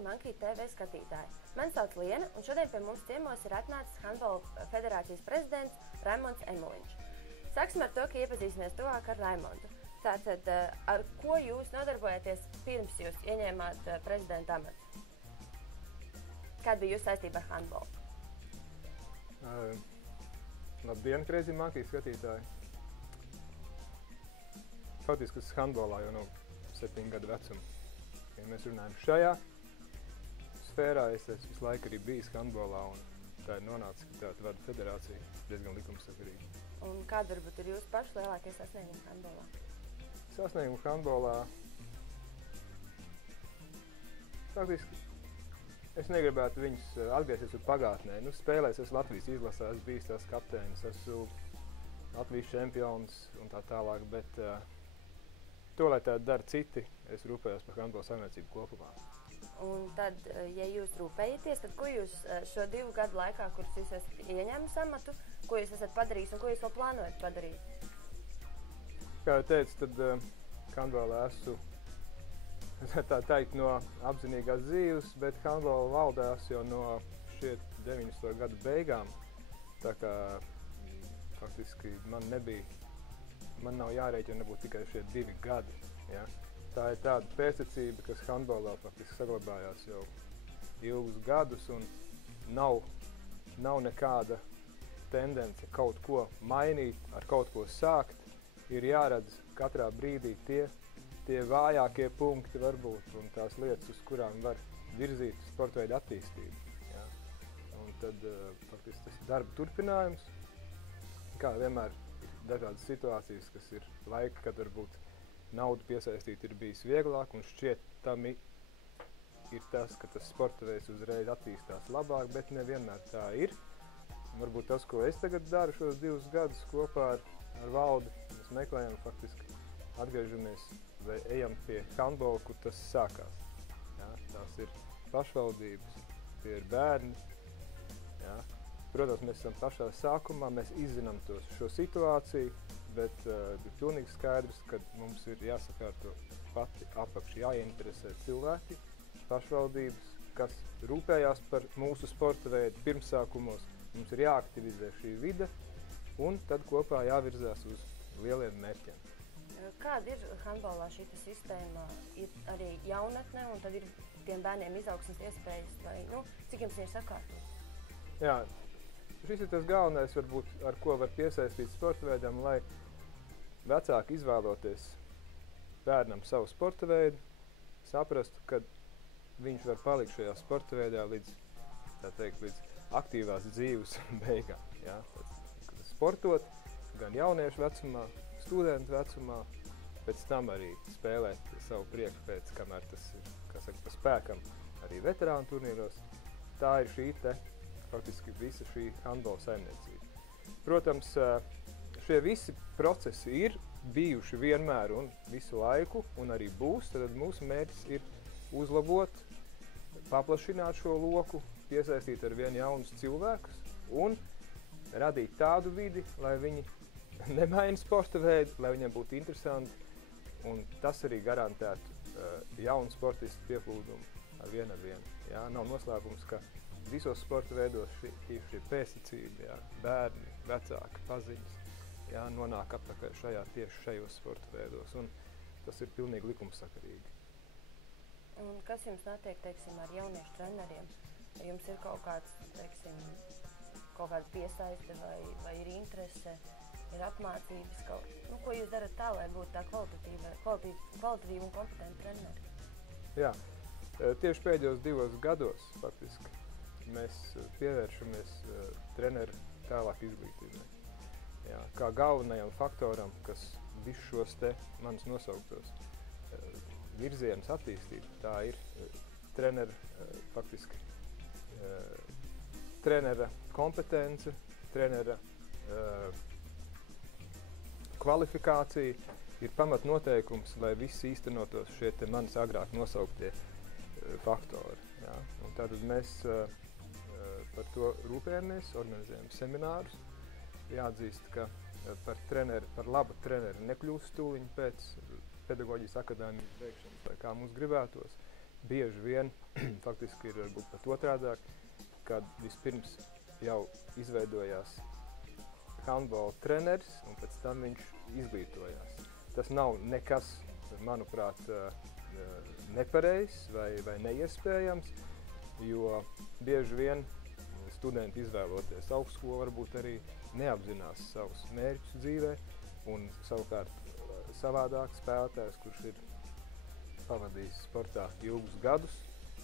Grēzī Monkey TV skatītāji. Mani sauc Liena, un šodien pie mums ciemos ir atnācis Handbola federācijas prezidents Raimonds Emuliņš. Sāksim ar to, ka iepazīsimies tuvāk ar Raimondu. Tātad, ar ko jūs nodarbojaties pirms jūs ieņēmāt prezidenta amatu? Kāda bija jūsu saistība ar handbolu? Labdien, Grēzī Monkey skatītāji! Faktiski es handbolā jau no 7 gadu vecuma. Ja mēs runājam šajā sfērā, es visu laiku arī bijis handbolā, un tā ir nonācis, ka tā vada federācija diezgan likumsakarīgi. Un kāda varbūt ir jūsu pašu lielākie sasniegumi handbolā? Sasniegumi handbolā faktiski es negribētu viņus atgriezties uz pagātnē. Spēlēs esmu Latvijas izlasē, esmu bijis tās kapteinis, esmu Latvijas čempions un tā tālāk, bet to, lai tā dara citi, es rūpējos par handbola saimniecību kopumā. Un tad, ja jūs rūpējaties, tad ko jūs šo 2 gadu laikā, kurus jūs esat ieņēmis amatu, ko jūs esat padarījis un ko jūs vēl plānojat padarīt? Kā jau teicu, tad handbolā esmu tā teikt no apzinīgās dzīves, bet handbola valdās jau no šķiet 90. gadu beigām. Tā kā faktiski man nav jārēķina nebūtu tikai šie 2 gadi. Ja? Tā ir tāda pēctecība, kas handbolā faktiski saglabājās jau ilgus gadus, un nav nekāda tendence kaut ko mainīt, ar kaut ko sākt. Ir jāredz katrā brīdī tie vājākie punkti varbūt, un tās lietas, uz kurām var virzīt sporta veidu attīstību. Ja? Un tad faktiski tas ir darba turpinājums. Kā vienmēr dažādas situācijas, kas ir laika, kad varbūt naudu piesaistīt ir bijis vieglāk, un šķiet tam ir tas, ka tas sporta veids uzreiz attīstās labāk, bet nevienmēr tā ir. Un varbūt tas, ko es tagad daru šos 2 gadus kopā ar valdi, mēs meklējam faktiski atgriežamies vai ejam pie handbola, kur tas sākās. Ja? Tās ir pašvaldības, tie ir bērni. Ja? Protams, mēs esam pašā sākumā, mēs izzinām šo situāciju, bet ir pilnīgi skaidrs, ka mums ir jāsakārto pati apakš, jāieinteresē cilvēki, pašvaldības, kas rūpējās par mūsu sporta veidu pirmsākumos. Mums ir jāaktivizē šī vide, un tad kopā jāvirzās uz lieliem mērķiem. Kāda ir handbolā šī sistēma? Ir arī jaunatne, un tad ir tiem bērniem izaugsmes iespējas, vai cik jums ir sakārtot? Jā. Šis ir tas galvenais, varbūt, ar ko var piesaistīt sporta veidam, lai vecāki izvēloties bērnam savu sporta veidu, saprastu, ka viņš var palikt šajā sporta veidā līdz aktīvās dzīves beigām. Ja? Sportot gan jauniešu vecumā, studentu vecumā, pēc tam arī spēlēt savu prieku pēc, kamēr tas ir, pa spēkam, arī veterānu turnīros. Tā ir faktiski visa šī handbola saimniecība. Protams, šie visi procesi ir bijuši vienmēr un visu laiku, un arī būs. Tad mūsu mērķis ir uzlabot, paplašināt šo loku, piesaistīt ar vien jaunus cilvēkus un radīt tādu vidi, lai viņi nemaina sporta veidu, lai viņiem būtu interesanti, un tas arī garantētu jaunu sportistu pieplūdumu ar vienu. Ja? Nav noslēpums, ka visos sporta veidos šī pēctecība, bērni, vecāki, paziņas, nonāk atpakaļ tieši šajos sporta veidos, un tas ir pilnīgi likumsakarīgi. Un kas jums notiek, ar jauniešu treneriem? Jums ir kaut kāda piesaiste vai ir interese, ir apmācības, ko jūs darat tā, lai būtu tā kvalitatīva un kompetenta treneri? Jā, tieši pēdējos 2 gados faktiski mēs pievēršamies treneru tālāk izglītībai. Jā, kā galvenajam faktoram, kas visus šos manis nosauktos virzienus attīstīt, tā ir trenera kompetence, trenera kvalifikācija ir pamatnoteikums, lai viss īstenotos šie manis agrāk nosauktie faktori. Jā. Un tātad mēs par to rūpējamies, organizējam seminārus. Jāatzīst, ka par labu treneri nekļūst tūliņ pēc pedagoģijas akadēmijas beigšanas, vai kā mums gribētos. bieži vien faktiski ir varbūt pat otrādāk, kad vispirms jau izveidojās handbola treneris un pēc tam viņš izglītojās. Tas nav nekas, manuprāt, nepareizs vai neiespējams, jo bieži vien studenti izvēloties augstskolu varbūt arī neapzinās savus mērķus dzīvē, un savukārt savādāk spēlētājs, kurš ir pavadījis sportā ilgus gadus,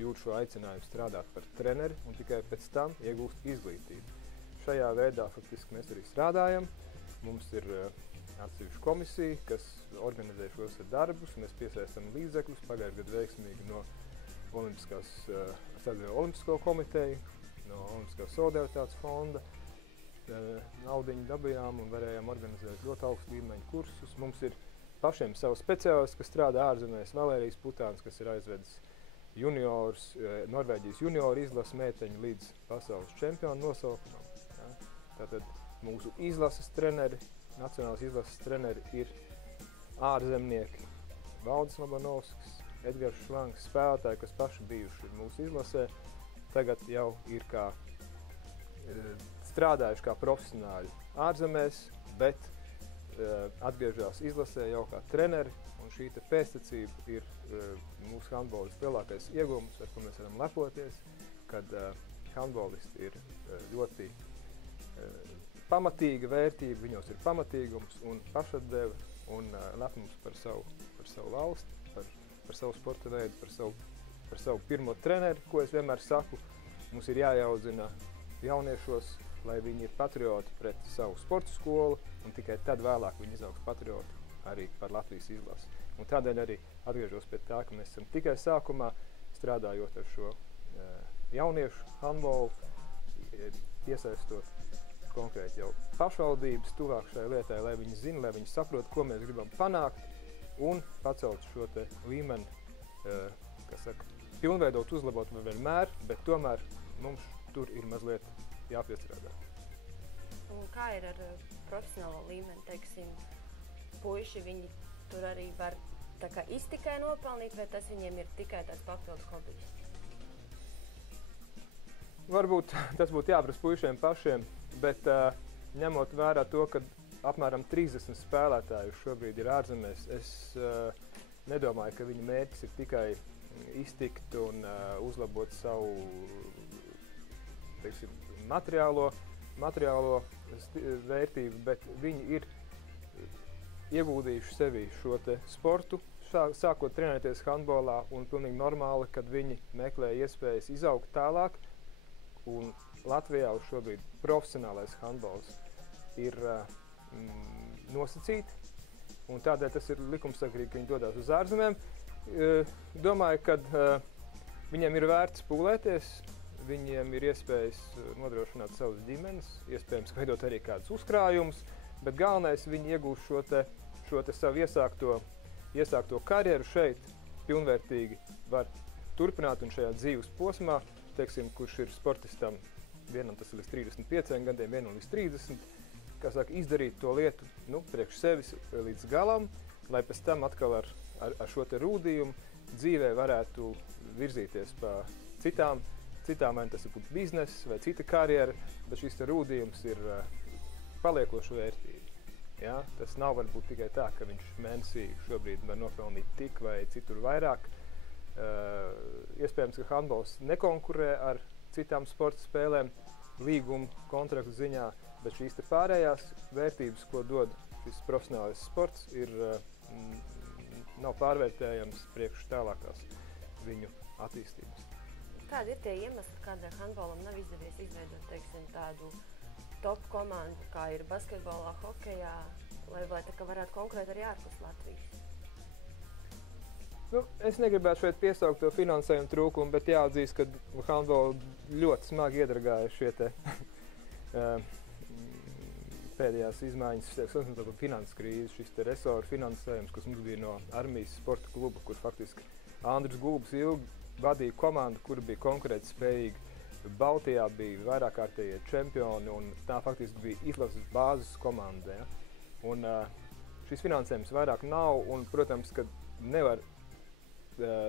jūt šo aicinājumu strādāt par treneri un tikai pēc tam iegūst izglītību. Šajā veidā faktiski mēs arī strādājam. Mums ir atsevišķa komisija, kas organizē šos darbus. Mēs piesaistam līdzekļus pagājušajā gadā veiksmīgi no Olimpisko komiteju, no Olimpiskās solidaritātes fonda. Naudiņu dabījām un varējām organizēt ļoti augstu līmeņu kursus. Mums ir pašiem savu speciālistu, kas strādā ārzemēs, Valērijas Putāns, kas ir aizvedis juniors, Norvēģijas junioru izlases meiteņu līdz pasaules čempionu nosaukumam. Ja? Tātad mūsu izlases treneri, nacionālās izlases treneri ir ārzemnieki Valdis Labanovskis, Edgars Šlanks, spēlētāji, kas paši bijuši mūsu izlasē, tagad jau ir kā strādājuši kā profesionāļi ārzemēs, bet atgriežās izlasē jau kā treneri, un šī pēctecība ir mūsu handbolistu lielākais iegūms, ar ko mēs varam lepoties, kad handbolisti ir ļoti pamatīga vērtība, viņos ir pamatīgums un pašatdeve un lepnums par savu valsti, par savu sporta veidu, par savu pirmo treneri, ko es vienmēr saku, mums ir jāiaudzina jauniešos, lai viņi ir patrioti pret savu sporta skolu, un tikai tad vēlāk viņi izaugs patrioti arī par Latvijas izlasi. Un tādēļ arī atgriežos pie tā, ka mēs esam tikai sākumā, strādājot ar šo jauniešu handbolu, iesaistot konkrēti jau pašvaldības tuvāk šai lietai, lai viņi zina, lai viņi saprot, ko mēs gribam panākt, un pacelt šo te līmeni, kas saka, pilnveidot, uzlabot vienmēr, bet tomēr mums tur ir mazliet jāpiestrādā. Un kā ir ar profesionālo līmeni, teiksim, puiši, viņi tur arī var tā kā iztikai nopelnīt, vai tas viņiem ir tikai tāds papildus hobijs? Varbūt tas būtu jāprasa puišiem pašiem, bet ņemot vērā to, ka apmēram 30 spēlētāju šobrīd ir ārzemēs, es nedomāju, ka viņu mērķis ir tikai iztikt un uzlabot savu, teiksim, materiālo vērtību, bet viņi ir ieguldījuši sevī šo te sportu, sākot trenēties handbolā, un pilnīgi normāli, kad viņi meklē iespējas izaugt tālāk, un Latvijā uz šobrīd profesionālais handbols ir nosacīti, un tādēļ tas ir likumsakarīgi, ka viņi dodās uz ārzemēm. Domāju, ka viņiem ir vērts pūlēties, viņiem ir iespējas nodrošināt savas ģimenes, iespējams veidot arī kādus uzkrājumus, bet galvenais viņi iegūst šo te savu iesākto karjeru šeit, pilnvērtīgi var turpināt un šajā dzīves posmā, teiksim, kurš ir sportistam, vienam tas ir līdz 35 gadiem, vienam līdz 30, kā saka, izdarīt to lietu, priekš sevis līdz galam, lai pēc tam atkal ar šo te rūdījumu dzīvē varētu virzīties pa citām, vai tas ir bizness vai cita karjera, bet šis te rūdījums ir paliekošu vērtību. Ja? Tas nav varbūt tikai tā, ka viņš mēnesī šobrīd var nopelnīt tik vai citur vairāk. Iespējams, ka handbols nekonkurē ar citām sporta spēlēm līguma kontraktu ziņā, bet šīs te pārējās vērtības, ko dod šis profesionālais sports, nav pārvērtējams priekš tālākās viņu attīstības. Kādi ir tie iemesli, kādēļ handbolam nav izdevies izveidot, teiksim, tādu top komandu, kā ir basketbolā, hokejā, lai tā kā varētu konkurēt arī ārpus Latvijas? Es negribētu šeit piesaukt to finansējumu trūkumu, bet jāatzīst, ka handbolu ļoti smagi iedragāja šie te pēdējās izmaiņas, finanses krīzes, šis te resoru finansējums, kas mums bija no armijas sporta kluba, kur faktiski Andris Gulbis ilgi vadīja komandu, kura bija konkurētspējīga. Baltijā bija vairākārtējie čempioni, un tā faktiski bija izlases bāzes komanda. Ja? Un šis finansējums vairāk nav, un, protams, ka nevar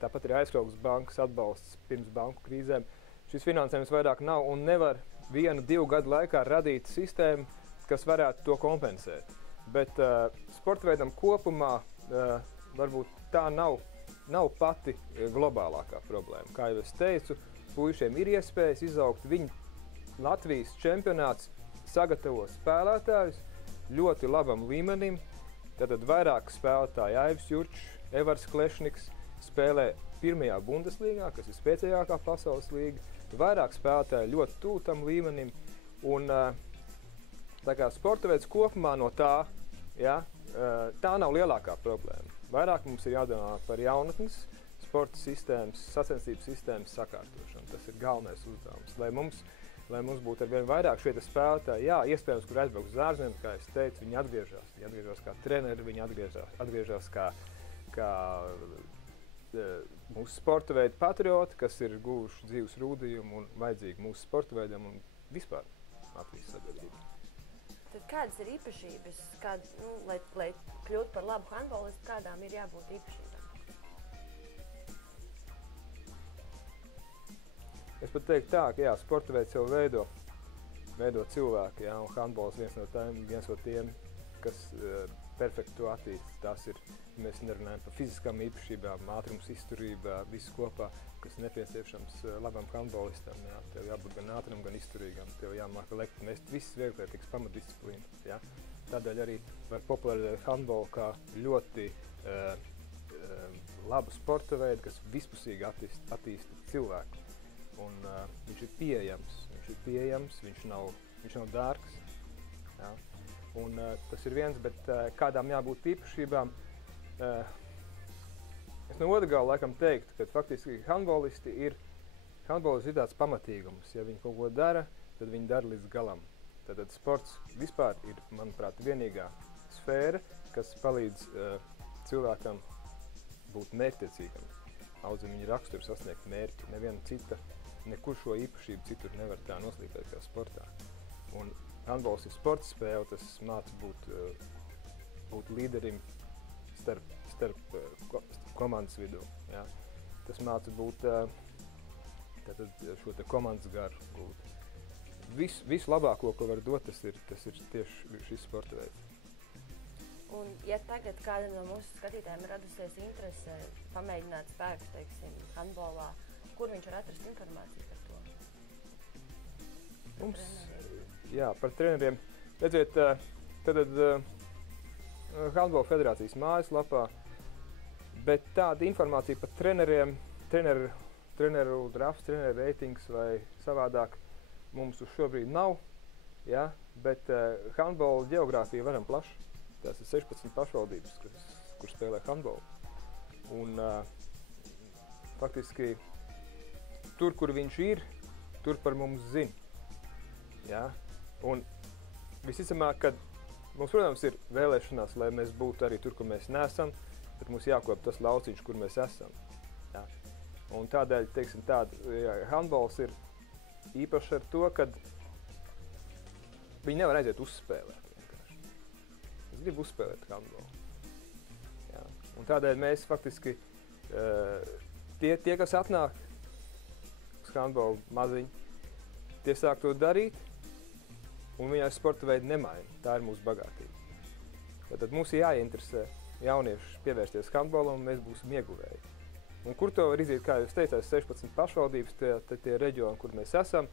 tāpat ir aizkraugas bankas atbalsts pirms banku krīzēm. Šis finansējums vairāk nav un nevar 1-2 gadu laikā radīt sistēmu, kas varētu to kompensēt. Bet sporta veidam kopumā varbūt tā nav pati globālākā problēma. Kā jau es teicu, puišiem ir iespējas izaugt. Latvijas čempionāts sagatavo spēlētājus ļoti labam līmenim. Tātad vairāk spēlētāji Aivs Jurčs, Evars Klešniks spēlē pirmajā Bundeslīgā, kas ir spēcīgākā pasaules līga. Vairāk spēlētāji ļoti tuvu tam līmenim. Un tā kā sporta veids kopumā no tā, ja, tā nav lielākā problēma. Vairāk mums ir jādomā par jaunatnes sporta sistēmas, sacensības sistēmas sakārtošanu. Tas ir galvenais uzdevums, lai mums būtu arvien vairāk šie spēlētāji. Jā, iespējams, kur aizbrauks uz ārzemēm, kā es teicu, viņi atgriežas kā treneri, viņi atgriežas kā mūsu sporta veidu patrioti, kas ir guvuši dzīves rūdījumu un vajadzīgi mūsu sporta veidam un vispār Latvijas sabiedrībai. Tad kādas ir īpašības, lai kļūtu par labu handbolistu, kādām ir jābūt īpašībām? Es pat teiktu tā, ka jā, sporta veids jau veido cilvēki, jā, un handbols viens no tiem, kas perfekti to attīst. Tās ir, mēs nerunājam par fiziskām īpašībām, ātrums, izturībā, visu kopā, kas nepieciešams labam handbolistam. Jā. Tev jābūt gan ātram, gan izturīgam, tev jāmāk lekt, mest visas vieglietīgas pamatdisciplīnas. Jā. Tādēļ arī var popularizēt handbolu kā ļoti labu sporta veidu, kas vispusīgi attīsta cilvēku. Un viņš ir pieejams, viņš nav dārgs. Jā. Un tas ir viens, bet kādām jābūt īpašībām, es no otra gala laikam teiktu, ka faktiski handbolisti ir tāds pamatīgums. Ja viņi kaut ko dara, tad viņi dara līdz galam. Tātad sports vispār ir, manuprāt, vienīgā sfēra, kas palīdz cilvēkam būt mērķtiecīgam. Audzina viņa raksturu sasniegt mērķi. Neviena cita, nekur šo īpašību citur nevar tā noslīpēt kā sportā. Un handbols ir sporta spēle, tas māca būt līderim starp komandas vidū. Ja? Tas māca būt šo te komandas garu gūt. Visu labāko, ko var dot, tas ir tieši šis sporta veids. Un, ja tagad kādam no mūsu skatītājiem radusies interese pamēģināt spēkus, teiksim, handbolā, kur viņš var atrast informāciju par to? Par treneriem. Redziet, tad Handbola federācijas mājaslapā, bet tāda informācija par treneriem, treneru drafts, treneru reitings vai savādāk mums uz šobrīd nav, ja? Bet handbola ģeogrāfija varam plaši. Tās ir 16 pašvaldības, kur spēlē handbolu. Un faktiski tur, kur viņš ir, tur par mums zina. Ja? Un visticamāk, kad mums, protams, ir vēlēšanās, lai mēs būtu arī tur, kur mēs neesam, bet mums jākop tas lauciņš, kur mēs esam. Ja? Un tādēļ, teiksim, handbols ir īpaši ar to, kad viņi nevar aiziet uzspēlēt. Es gribu uzspēlēt handbolu. Ja? Un tādēļ mēs faktiski, tie kas atnāk uz handbolu maziņu, tie sāk to darīt, un viņai sporta veidi nemaina. Tā ir mūsu bagātība. Tad mums ir jāinteresē jaunieši pievērsties handbolam, un mēs būsim ieguvēji. Un kur to var izīt, kā jūs teicāt, 16 pašvaldības, tie reģioni, kur mēs esam,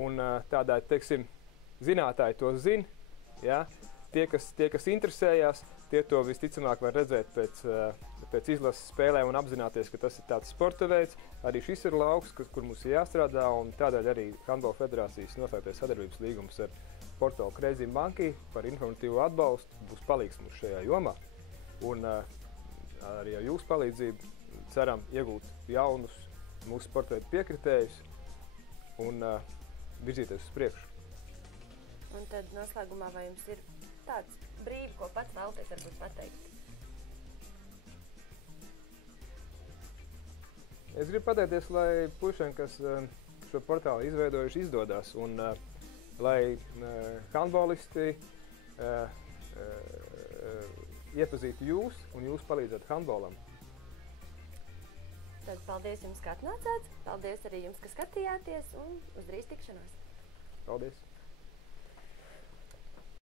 un tādā, teiksim, zinātāji to zina, ja? Tie, kas interesējās, tie to visticamāk var redzēt pēc izlases spēlēm un apzināties, ka tas ir tāds sporta veids. Arī šis ir lauks, kur mums ir jāstrādā, un tādēļ arī Handbola federācijas noslēgtais sadarbības līgums ar portālu Crazy Monkey par informatīvu atbalstu būs palīgs mums šajā jomā. Un arī ar jūsu palīdzību ceram iegūt jaunus mūsu sporta veidu piekritējus un virzīties uz priekšu. Un tad noslēgumā vai jums ir tāds brīvi, ko pats vēlaties varbūt pateikt? Es gribu pateikties, lai puišiem, kas šo portālu izveidojuši, izdodās, un lai handbolisti iepazītu jūs un jūs palīdzētu handbolam. Tad paldies jums, ka atnācāt. Paldies arī jums, ka skatījāties un uz drīz tikšanos. Paldies!